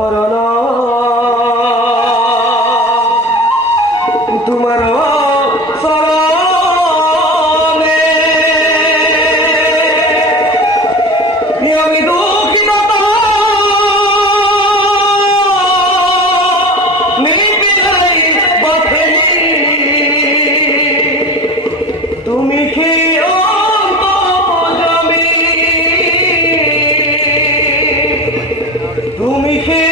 করণ তোমার চরণে আমি দুঃখিনতা নিবিড়াই বাঁধেনি তুমি কি তুমি কি